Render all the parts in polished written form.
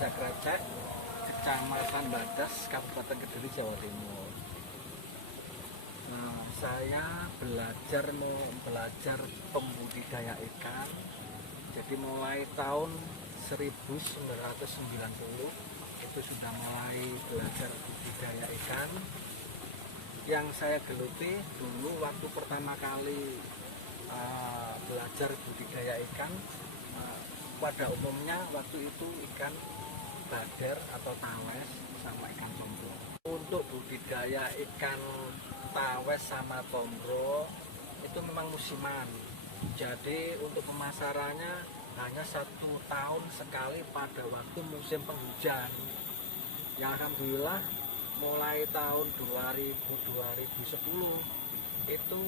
Desa Krecek, Kecamatan Badas, Kabupaten Kediri, Jawa Timur. Nah, saya belajar pembudidaya ikan. Jadi mulai tahun 1990 itu sudah mulai belajar budidaya ikan. Yang saya geluti dulu waktu pertama kali belajar budidaya ikan, pada umumnya waktu itu ikan bader atau tawes sama ikan tombro. Untuk budidaya ikan tawes sama tombro itu memang musiman. Jadi untuk pemasarannya hanya 1 tahun sekali pada waktu musim penghujan. Ya alhamdulillah mulai tahun 2010 itu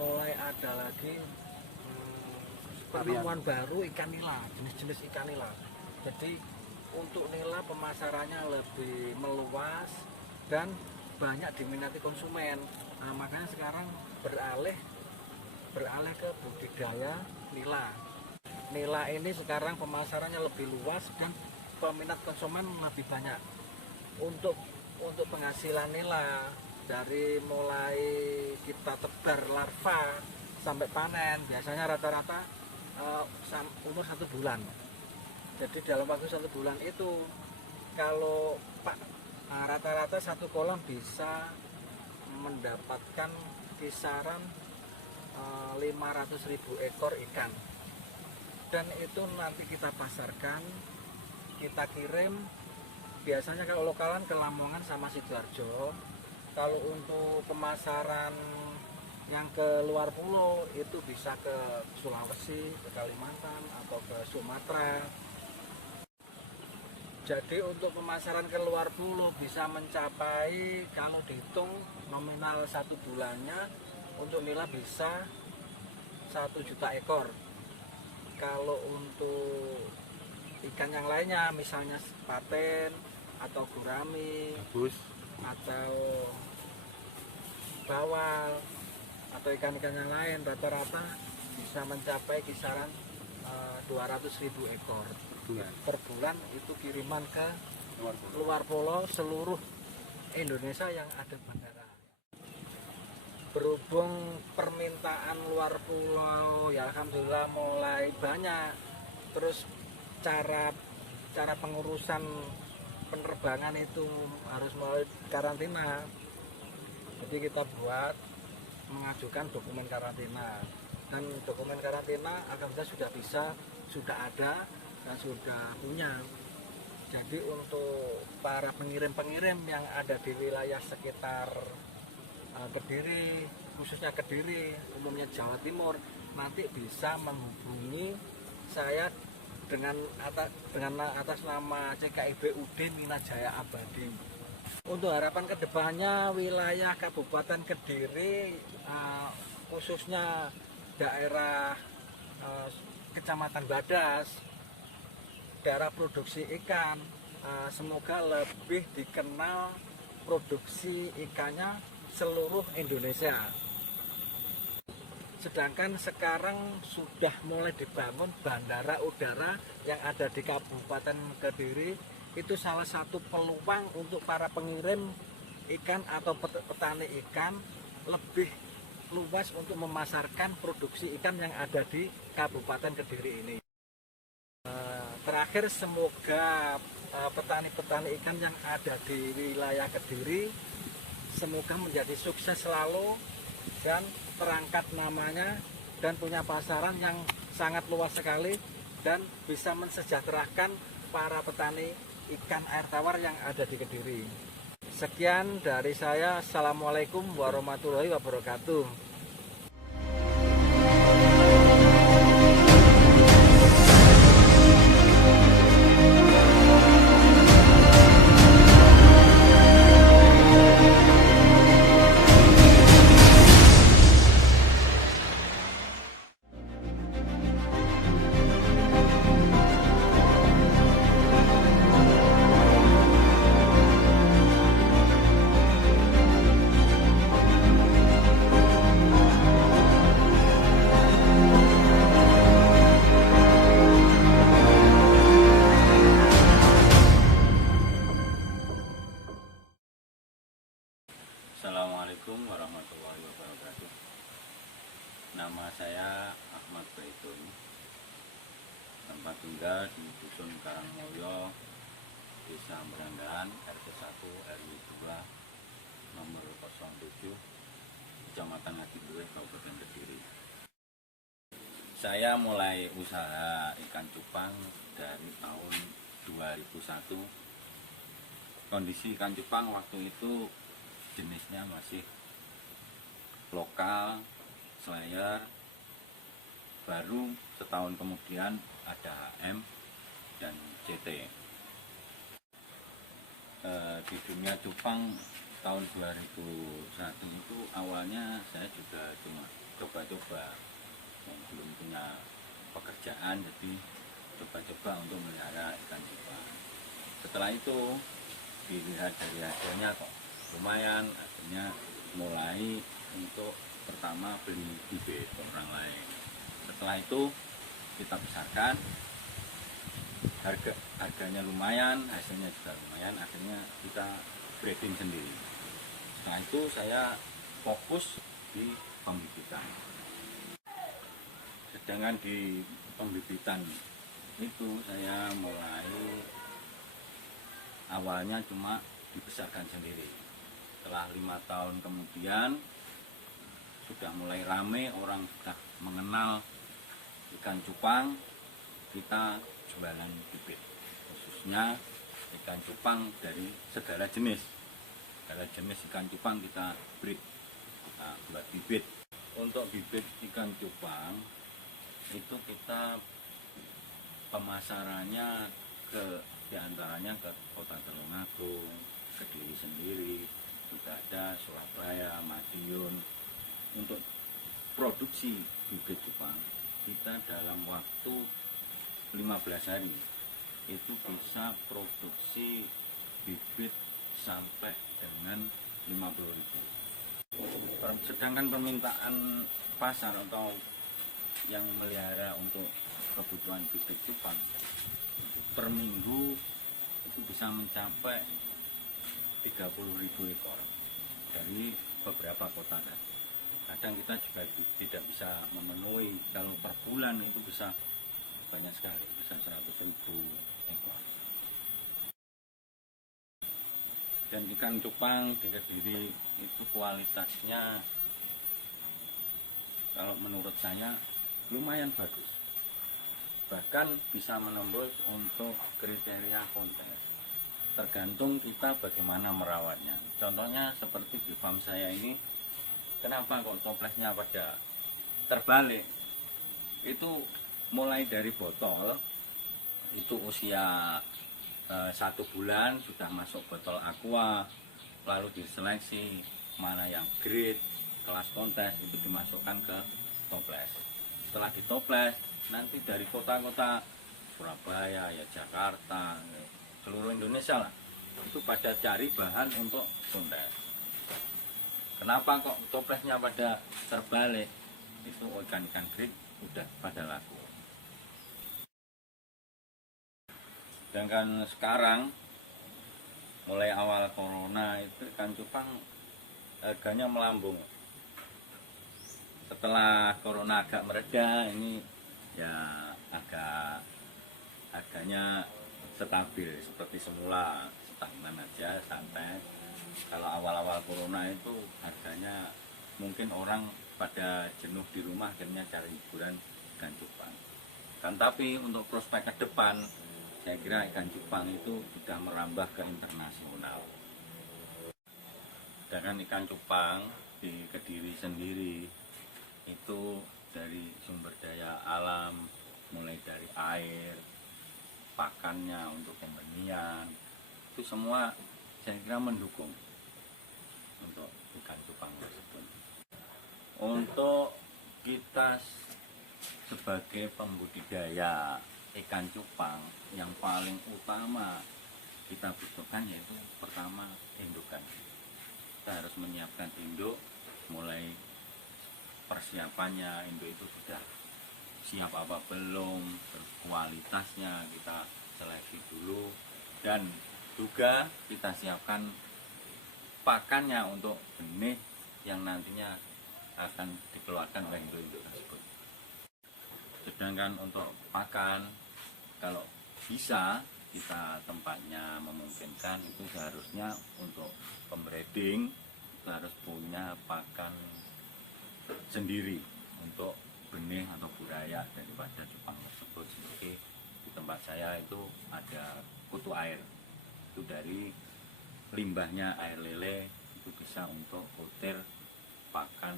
mulai ada lagi penemuan baru ikan nila, jenis-jenis ikan nila. Jadi untuk nila pemasarannya lebih meluas dan banyak diminati konsumen. Nah, makanya sekarang beralih ke budidaya nila. Nila ini sekarang pemasarannya lebih luas dan peminat konsumen lebih banyak. Untuk penghasilan nila dari mulai kita tebar larva sampai panen biasanya rata-rata umur 1 bulan. Jadi dalam waktu 1 bulan itu kalau rata-rata 1 kolam bisa mendapatkan kisaran 500.000 ekor ikan, dan itu nanti kita pasarkan, kita kirim. Biasanya kalau lokalan ke Lamongan sama Sidoarjo. Kalau untuk pemasaran yang ke luar pulau itu bisa ke Sulawesi, ke Kalimantan atau ke Sumatera. Jadi untuk pemasaran ke luar pulau bisa mencapai, kalau dihitung nominal 1 bulannya untuk nila bisa 1 juta ekor. Kalau untuk ikan yang lainnya misalnya paten atau gurami, gabus atau bawal atau ikan-ikan yang lain rata-rata bisa mencapai kisaran 200.000 ekor per bulan. Itu kiriman ke luar pulau seluruh Indonesia yang ada bandara. Berhubung permintaan luar pulau ya alhamdulillah mulai banyak, terus cara pengurusan penerbangan itu harus melalui karantina. Jadi kita mengajukan dokumen karantina, dan dokumen karantina alhamdulillah sudah ada dan sudah punya. Jadi untuk para pengirim-pengirim yang ada di wilayah sekitar Kediri, khususnya Kediri, umumnya Jawa Timur, nanti bisa menghubungi saya dengan atas nama CKIB Udin Minajaya Abadi. Untuk harapan kedepannya wilayah Kabupaten Kediri, khususnya daerah Kecamatan Badas, daerah produksi ikan, semoga lebih dikenal produksi ikannya seluruh Indonesia. Sedangkan sekarang sudah mulai dibangun bandara udara yang ada di Kabupaten Kediri. Itu salah satu peluang untuk para pengirim ikan atau petani ikan lebih luas untuk memasarkan produksi ikan yang ada di Kabupaten Kediri ini. Terakhir, semoga petani-petani ikan yang ada di wilayah Kediri semoga menjadi sukses selalu dan terangkat namanya dan punya pasaran yang sangat luas sekali dan bisa mensejahterakan para petani ikan air tawar yang ada di Kediri. Sekian dari saya. Assalamualaikum warahmatullahi wabarakatuh. Assalamualaikum warahmatullahi wabarakatuh. Nama saya Ahmad Baitun. Tempat tinggal di Dusun Karangmulyo, Desa Merandahan, RT 1 RW 2 nomor 07, Kecamatan Ngadiluih, Kabupaten Kediri. Saya mulai usaha ikan cupang dari tahun 2001. Kondisi ikan cupang waktu itu jenisnya masih lokal, slayer. Baru setahun kemudian ada HM dan CT. Di dunia cupang tahun 2001 itu awalnya saya juga cuma coba-coba, belum punya pekerjaan, jadi coba-coba untuk melihara ikan cupang. Setelah itu dilihat dari hasilnya kok lumayan, akhirnya mulai untuk pertama beli bibit orang lain. Setelah itu kita besarkan, harganya lumayan, hasilnya juga lumayan, akhirnya kita breeding sendiri. Setelah itu saya fokus di pembibitan. Sedangkan di pembibitan itu saya mulai awalnya cuma dibesarkan sendiri. Setelah 5 tahun kemudian sudah mulai rame, orang sudah mengenal ikan cupang, kita jualan bibit, khususnya ikan cupang dari segala jenis ikan cupang kita breed, buat bibit. Untuk bibit ikan cupang itu kita pemasarannya diantaranya ke Kota Tulungagung, Kediri sendiri, juga ada Surabaya, Madiun. Untuk produksi bibit cupang kita dalam waktu 15 hari itu bisa produksi bibit sampai dengan 50.000. Sedangkan permintaan pasar atau yang melihara untuk kebutuhan bibit cupang per minggu itu bisa mencapai 30.000 ekor dari beberapa kota. Kadang kita juga tidak bisa memenuhi, kalau per bulan itu bisa banyak sekali, bisa 100.000 ekor. Dan ikan cupang di Kediri itu kualitasnya kalau menurut saya lumayan bagus, bahkan bisa menembus untuk kriteria kontes. Tergantung kita bagaimana merawatnya. Contohnya seperti di farm saya ini, kenapa kok toplesnya pada terbalik? Itu mulai dari botol, itu usia 1 bulan sudah masuk botol aqua, lalu diseleksi mana yang grade kelas kontes, itu dimasukkan ke toples. Setelah ditoples, nanti dari kota-kota Surabaya, ya Jakarta, seluruh Indonesia lah, itu pada cari bahan untuk kontes. Kenapa kok toplesnya pada terbalik? Itu ikan-ikan grade udah pada laku. Sedangkan sekarang mulai awal corona itu ikan cupang harganya melambung. Setelah corona agak mereda, ini ya agak harganya stabil seperti semula, stagnan aja, santai. Kalau awal-awal corona itu harganya mungkin orang pada jenuh di rumah, akhirnya cari hiburan ikan cupang. Kan tapi untuk prospek ke depan, saya kira ikan cupang itu sudah merambah ke internasional. Sedangkan ikan cupang di Kediri sendiri itu dari sumber daya alam, mulai dari air, pakannya untuk pembenihan, itu semua saya kira mendukung untuk ikan cupang tersebut. Untuk kita sebagai pembudidaya ikan cupang, yang paling utama kita butuhkan yaitu pertama indukan. Kita harus menyiapkan induk, mulai persiapannya, induk itu sudah siap apa belum, kualitasnya kita seleksi dulu, dan juga kita siapkan pakannya untuk benih yang nantinya akan dikeluarkan oleh induk-induk tersebut. Sedangkan untuk pakan, kalau bisa kita tempatnya memungkinkan, itu seharusnya untuk pembreeding kita harus punya pakan sendiri untuk benih atau buraya daripada cupang tersebut. Seperti di tempat saya itu ada kutu air, itu dari limbahnya air lele, itu bisa untuk butir pakan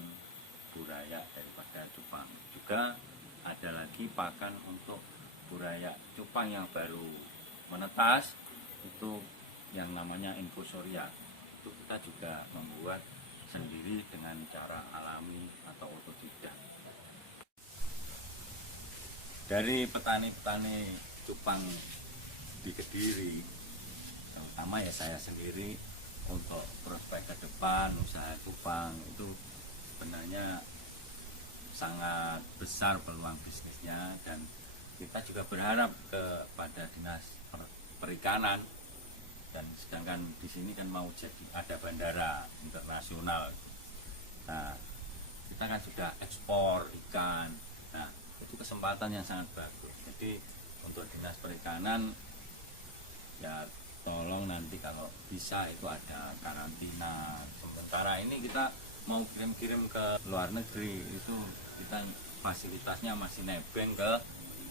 buraya daripada cupang. Juga ada lagi pakan untuk buraya cupang yang baru menetas, itu yang namanya infusoria. Itu kita juga membuat sendiri dengan cara alami atau otodidak. Dari petani-petani cupang di Kediri, terutama ya saya sendiri, untuk prospek ke depan usaha cupang itu sebenarnya sangat besar peluang bisnisnya, dan kita juga berharap kepada Dinas Perikanan. Dan sedangkan di sini kan mau jadi ada bandara internasional, nah kita kan sudah ekspor ikan, nah itu kesempatan yang sangat bagus. Jadi untuk Dinas Perikanan ya tolong nanti kalau bisa itu ada karantina sementara ini, kita mau kirim-kirim ke luar negeri itu kita fasilitasnya masih nebeng ke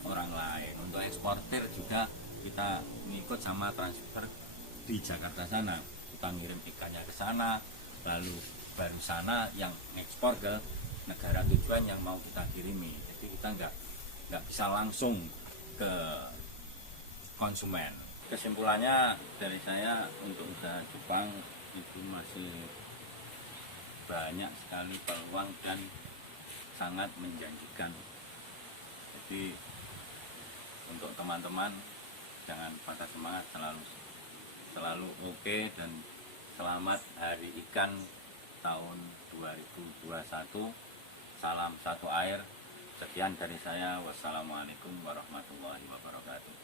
orang lain. Untuk eksportir juga kita ngikut sama transfer di Jakarta sana, kita ngirim ikannya ke sana, lalu baru sana yang ekspor ke negara tujuan yang mau kita kirimi. Jadi kita nggak bisa langsung ke konsumen. Kesimpulannya dari saya, untuk usaha cupang itu masih banyak sekali peluang dan sangat menjanjikan. Jadi untuk teman-teman jangan patah semangat, selalu oke, dan selamat Hari Ikan tahun 2021. Salam satu air. Sekian dari saya. Wassalamualaikum warahmatullahi wabarakatuh.